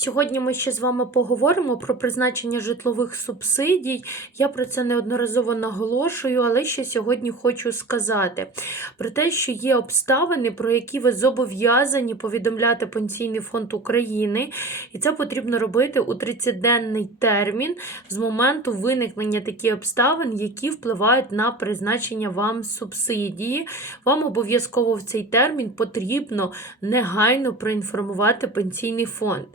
Сьогодні ми ще з вами поговоримо про призначення житлових субсидій. Я про це неодноразово наголошую, але ще сьогодні хочу сказати про те, що є обставини, про які ви зобов'язані повідомляти Пенсійний фонд України, і це потрібно робити у 30-денний термін з моменту виникнення таких обставин, які впливають на призначення вам субсидії. Вам обов'язково в цей термін потрібно негайно проінформувати пенсійний фонд.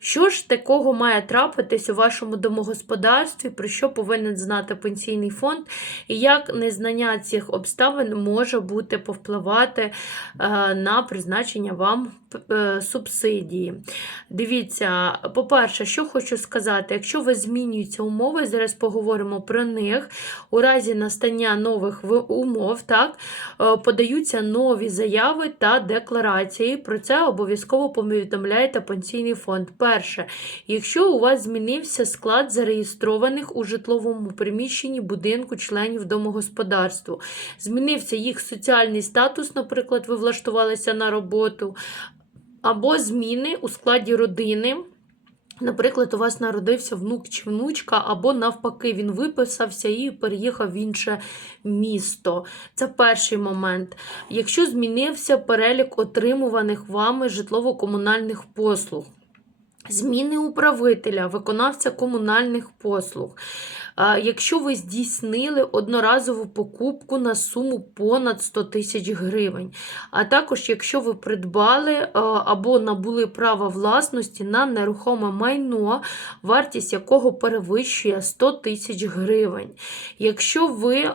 Що ж такого має трапитись у вашому домогосподарстві, про що повинен знати пенсійний фонд, і як незнання цих обставин може бути повпливати е, на призначення вам субсидії? Дивіться, по-перше, що хочу сказати, якщо ви змінюються умови, зараз поговоримо про них. У разі настання нових умов, так, е, подаються нові заяви та декларації. Про це обов'язково повідомляєте пенсійний фонд. Перше, якщо у вас змінився склад зареєстрованих у житловому приміщенні будинку членів домогосподарства, змінився їх соціальний статус, наприклад, ви влаштувалися на роботу, або зміни у складі родини. Наприклад, у вас народився внук чи внучка, або навпаки, він виписався і переїхав в інше місто. Це перший момент. Якщо змінився перелік отримуваних вами житлово-комунальних послуг, зміни управителя, виконавця комунальних послуг. Якщо ви здійснили одноразову покупку на суму понад 100 тисяч гривень, а також якщо ви придбали або набули право власності на нерухоме майно, вартість якого перевищує 100 тисяч гривень. Якщо ви, е,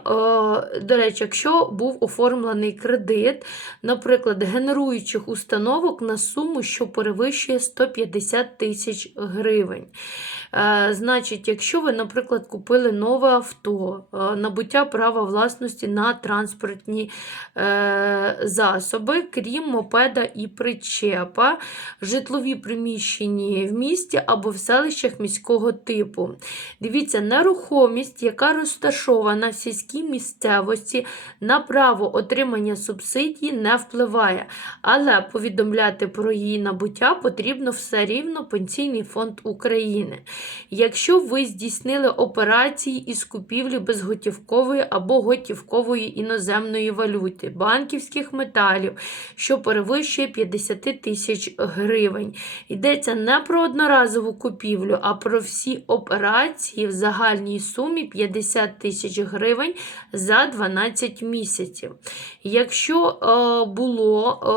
до речі, якщо був оформлений кредит, наприклад, генеруючих установок на суму, що перевищує 150 тисяч гривень. Е, Значить, якщо ви, наприклад, купили нове авто, е, набуття права власності на транспортні е, засоби, крім мопеда і причепа, житлові приміщення в місті або в селищах міського типу. Дивіться, нерухомість, яка розташована в сільській місцевості, на право отримання субсидії не впливає, але повідомляти про її набуття потрібно все рівно Пенсійний фонд України. Якщо ви здійснили операції із купівлі безготівкової або готівкової іноземної валюти, банківських металів, що перевищує 50 тисяч гривень. Йдеться не про одноразову купівлю, а про всі операції в загальній сумі 50 тисяч гривень за 12 місяців. Якщо е, було е,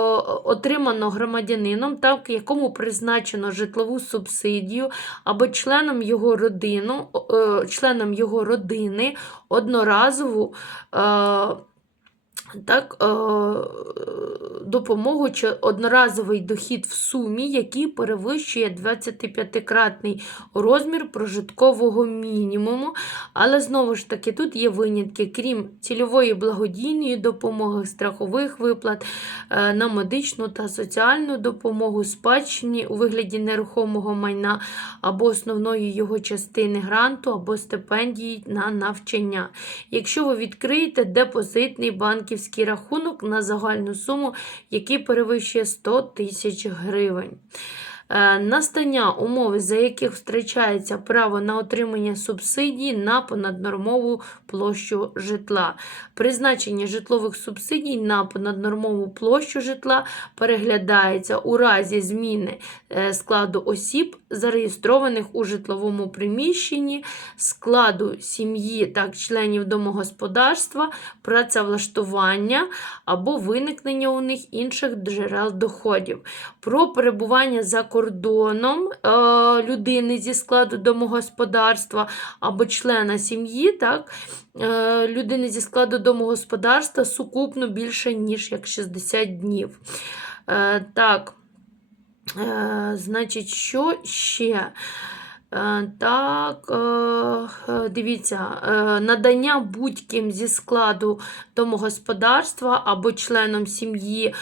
отримано громадянином, так, якому призначено житлову субсидію або членом його родину, е, членом його родини одноразову. Так, е, допомогу чи одноразовий дохід в сумі, який перевищує 25-кратний розмір прожиткового мінімуму. Але знову ж таки, тут є винятки, крім цільової благодійної допомоги, страхових виплат е, на медичну та соціальну допомогу, спадщині у вигляді нерухомого майна або основної його частини гранту, або стипендії на навчання. Якщо ви відкриєте депозитний банківський рахунок на загальну суму, який перевищує 100 тисяч гривень. Е, Настання умови, за яких втрачається право на отримання субсидій на понаднормову площу житла. Призначення житлових субсидій на понаднормову площу житла переглядається у разі зміни е, складу осіб, зареєстрованих у житловому приміщенні, складу сім'ї та членів домогосподарства, працевлаштування або виникнення у них інших джерел доходів. Про перебування за кордоном е, людини зі складу домогосподарства або члена сім'ї, так, е, людини зі складу домогосподарства сукупно більше, ніж як 60 днів. Е, так, значить, що ще? Е, Так, е, е, дивіться, надання будь-ким зі складу домогосподарства або членом сім'ї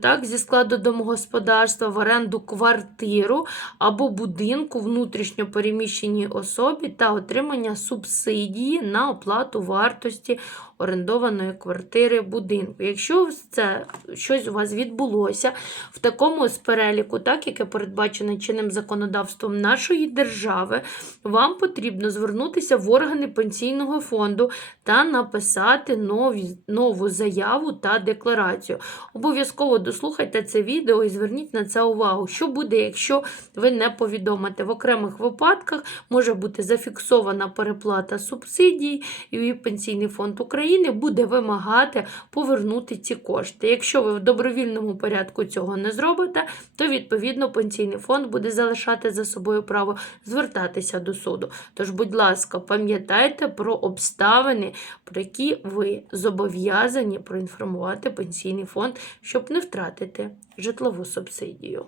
так, зі складу домогосподарства в оренду квартиру або будинку внутрішньо переміщеній особі та отримання субсидії на оплату вартості орендованої квартири будинку. Якщо це щось у вас відбулося в такому з переліку, так яке передбачене чинним законодавством нашої держави, вам потрібно звернутися в органи пенсійного фонду та написати нові, нову заяву та декларацію. Обов'язково дослухайте це відео і зверніть на це увагу. Що буде, якщо ви не повідомите? В окремих випадках може бути зафіксована переплата субсидій, і Пенсійний фонд України буде вимагати повернути ці кошти. Якщо ви в добровільному порядку цього не зробите, то відповідно пенсійний фонд буде залишати за собою право звертатися до суду. Тож, будь ласка, пам'ятайте про обставини, про які ви зобов'язані проінформувати пенсійний фонд, щоб не втратити житлову субсидію.